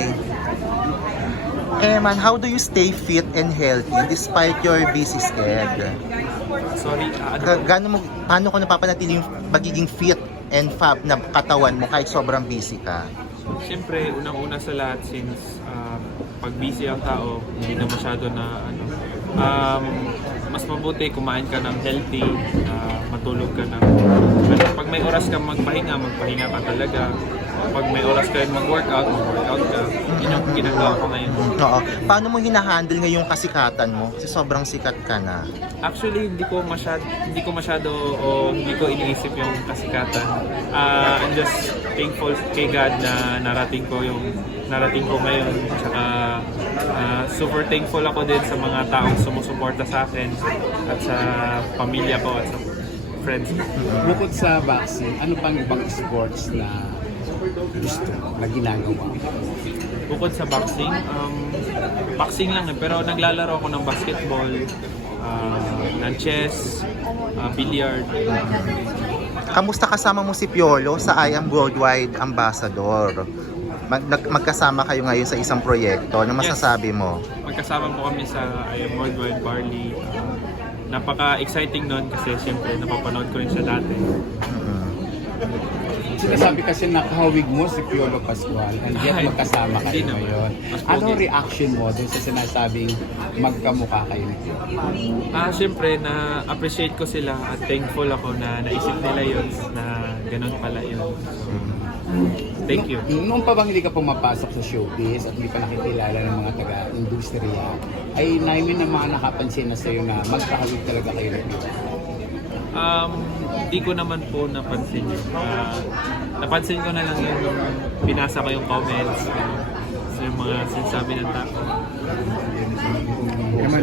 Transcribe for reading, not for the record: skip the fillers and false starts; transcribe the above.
Okay. Eman, how do you stay fit and healthy despite your busy schedule? Sorry, ano? Paano ko napapanatili yung magiging fit and fab na katawan mo kahit sobrang busy ka? Siyempre, unang-una sa lahat, since pag busy ang tao, hindi na masyado na mas mabuti kumain ka ng healthy, matulog ka ng pag may oras ka magpahinga ka talaga. Pag may oras ka mag-workout ka. Yun yung ginagawa ko ngayon. Oo. Paano mo hinahandle ngayong kasikatan mo? Kasi sobrang sikat ka na. Actually, hindi ko iniisip yung kasikatan. I'm just thankful kay God na narating ko ngayon. Tsaka super thankful ako din sa mga taong sumusuporta sa akin at sa pamilya ko at sa friends. Bukod sa boxing, ano pang ibang sports na gusto na ginagawa? Bukod sa boxing, boxing lang pero naglalaro ako ng basketball, ng chess, billiard. Kamusta kasama mo si Piolo sa I Am Worldwide Ambassador? Magkasama kayo ngayon sa isang proyekto. Ano masasabi mo? Magkasama po kami sa I Am Worldwide Barley. Napaka-exciting nun kasi siyempre napapanood ko rin siya dati. Sinasabi kasi nakahawig mo si Piolo Pascual and yet magkasama kayo ngayon. Anong reaction mo dun sa sinasabing magkamukha kayo ni Piolo? Siyempre na-appreciate ko sila at thankful ako na naisip nila yun na ganun pala yun. Thank you. Noong pa bang hindi ka pumapasok sa showbiz at hindi pa nakikilala ng mga taga-industriya, ay namin na mga nakapansin na sa'yo na magkahawig talaga kayo ni Piolo? Hindi ko naman po napansin yun. Napansin ko na lang yun nung binasa ko yung comments, yung mga sinasabi ng tao. Naman,